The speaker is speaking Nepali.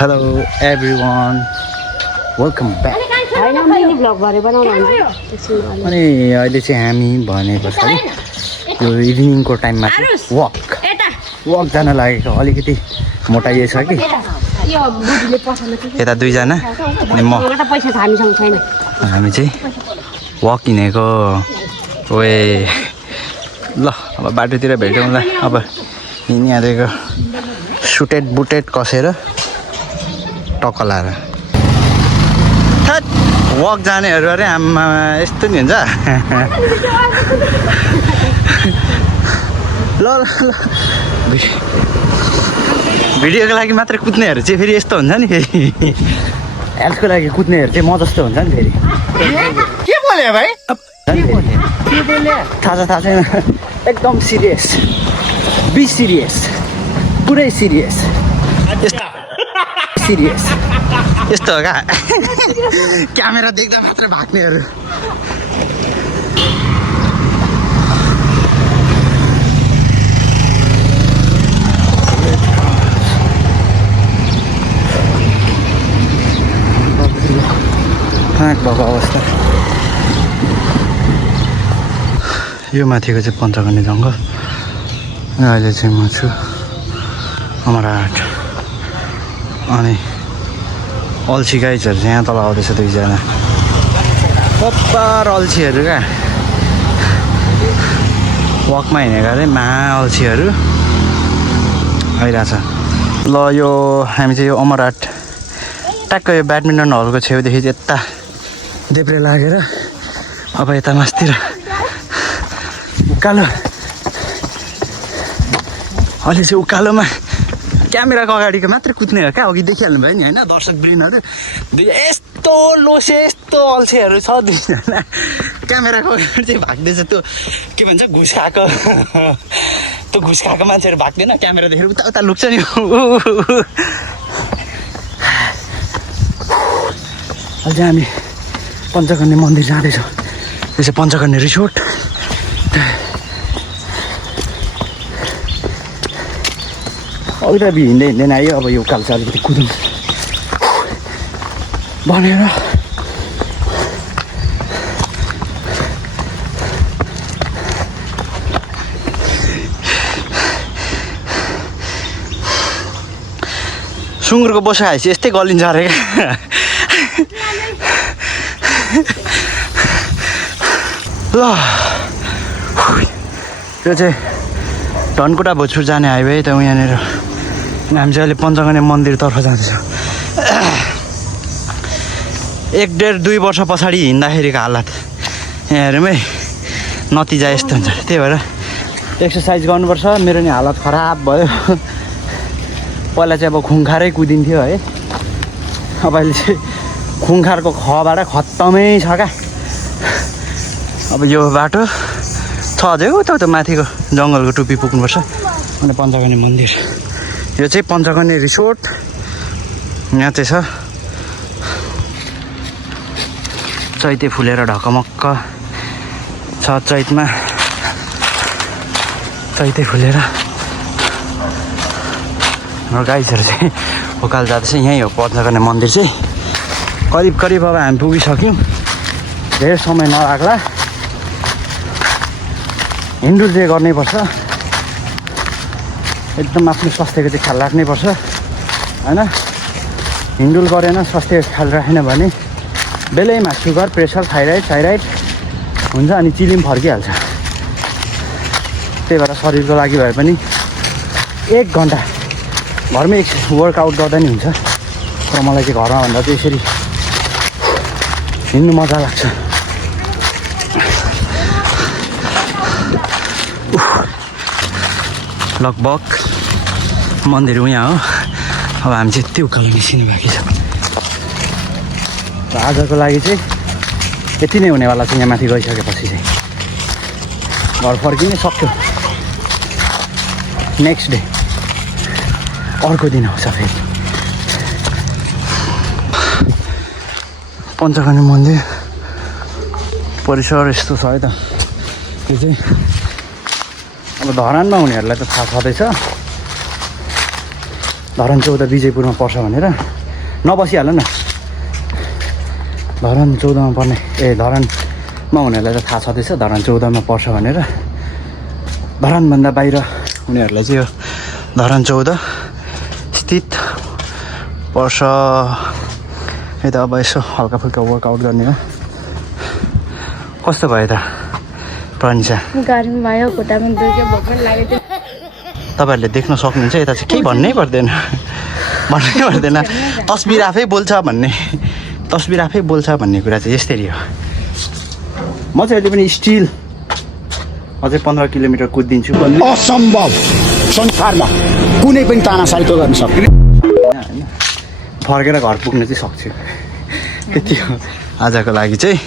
Hello everyone, welcome back. अनि अहिले चाहिँ हामी भने पछाडि यो इभिनिङको टाइममा वक जान लागेको अलिकति मोटाइए छ कि यता दुईजना अनि म हामी चाहिँ वक हिँडेको ओए ल अब बाटोतिर भेटौँला अब हिँडिहालेको सुटेड बुटेड कसेर टक्क लाएर वक जानेहरू अरे आमा यस्तो नि हुन्छ ल भिडियोको लागि मात्रै कुद्नेहरू चाहिँ फेरि यस्तो हुन्छ नि फेरि हेल्थको लागि कुद्नेहरू चाहिँ म जस्तो हुन्छ नि फेरि के बोल्यो भाइ थाहा छैन एकदम सिरियस बी सिरियस पुरै सिरियस सिरियस यस्तो हो क्या क्यामेरा देख्दा मात्रै भाग्नेहरू भएको अवस्था यो माथिको चाहिँ पञ्चकन्या जङ्गल अहिले चाहिँ म छु अमरहाट अनि अल्छी गाइजहरू चाहिँ यहाँ तल आउँदैछ दुईजना कप्पार अल्छीहरू क्या वकमा हिँडेको अरे अल्छीहरू आइरहेछ ल यो हामी चाहिँ यो अमरहाट ट्याक्क यो ब्याडमिन्टन हलको छेउदेखि चाहिँ यता देब्रे लागेर अब यता मास्तिर उकालो अहिले चाहिँ उकालोमा क्यामेराको अगाडिको मात्रै कुद्ने हो क्या अघि देखिहाल्नु भयो नि होइन दर्शक ब्रेनहरू यस्तो लोसे यस्तो अल्छेहरू छ दुईजना क्यामेराको अगाडि चाहिँ भाग्दैछ त्यो के भन्छ घुस खाएको त्यो घुस खाएको मान्छेहरू भाग्दैन क्यामेरा देखेर उता उता लुक्छ नि अहिले चाहिँ हामी पञ्चकन्या मन्दिर जाँदैछौँ त्यो चाहिँ पञ्चकन्या रिसोर्ट अलिकति हिँड्दै हिँड्दैन आयो अब यो उकालो चाहिँ अलिकति कुदौँ भनेर सुँगुरको बोसा खाएपछि यस्तै गलिन्छ अरे क्या ल यो चाहिँ धनकुटा भोजपुर जाने हाइवे त यहाँनिर हामी चाहिँ अहिले पञ्चकन्या मन्दिरतर्फ जाँदैछौँ 1.5-2 वर्ष पछाडि हिँड्दाखेरिको हालत यहाँ हेरौँ है नतिजा यस्तो हुन्छ त्यही भएर एक्सर्साइज गर्नुपर्छ मेरो नि हालत खराब भयो पहिला चाहिँ अब खुङखारै कुदिन्थ्यो है अब अहिले चाहिँ खुङखारको खबाट खत्तमै छ क्या अब यो बाटो छ अझै उता माथिको जङ्गलको टुप्पी पुग्नुपर्छ अनि पञ्चकन्या मन्दिर यो चाहिँ पञ्चकन्या रिसोर्ट यहाँ चाहिँ छ चैते फुलेर ढकमक्क छ चैतमा चैते फुलेर हाम्रो गाइजहरू चाहिँ उकालो जाँदैछ यहीँ हो पञ्चकन्या मन्दिर चाहिँ करिब अब हामी पुगिसक्यौँ धेरै समय नलाग्ला हिँडुल चाहिँ गर्नैपर्छ एकदम आफ्नो स्वास्थ्यको चाहिँ ख्याल राख्नैपर्छ होइन हिँडुल गरेन स्वास्थ्यको ख्याल राखेन भने बेलैमा सुगर प्रेसर थाइराइड हुन्छ अनि चिलिम फर्किहाल्छ त्यही भएर शरीरको लागि भए पनि 1 घन्टा घरमै वर्कआउट गर्दा नि हुन्छ तर मलाई चाहिँ घरमा भन्दा चाहिँ यसरी हिँड्नु मजा लाग्छ लगभग मन्दिर यहाँ हो अब हामी चाहिँ त्यो उकालो निस्किनु बाँकी छ र आजको लागि चाहिँ यति नै हुनेवाला छ यहाँ माथि गइसकेपछि चाहिँ घर फर्किनै सक्यो नेक्स्ट डे अर्को दिन आउँछ फेरि पञ्चकन्या मन्दिर परिसर यस्तो छ है त यो चाहिँ अब धरानमा हुनेहरूलाई त थाहा छँदैछ धरान 14 विजयपुरमा पर्छ भनेर नबसिहाल न। धरान 14 मा पर्ने धरानमा हुनेहरूलाई त थाहा छँदैछ धरान 14 मा पर्छ भनेर। धरानभन्दा बाहिर उनीहरूलाई चाहिँ यो धरान 14 स्थित पर्छ। यता अब यसो हल्का फुल्का वर्कआउट गर्ने हो। कस्तो भयो त प्रनिसा? गर्मी भयो, खुट्टामा दुख्यो, भोक पनि लाग्यो। तपाईँहरूले देख्न सक्नुहुन्छ यता चाहिँ केही भन्नै पर्दैन तस्बिर आफै बोल्छ भन्ने कुरा चाहिँ यस्तरी हो। म चाहिँ अहिले पनि स्टिल अझै 15 किलोमिटर कुदिदिन्छु। असम्भव संसारमा कुनै पनि तानासाइतो गर्न सक्दैन। फर्केर घर पुग्न चाहिँ सक्छु। त्यति हो आजको लागि चाहिँ।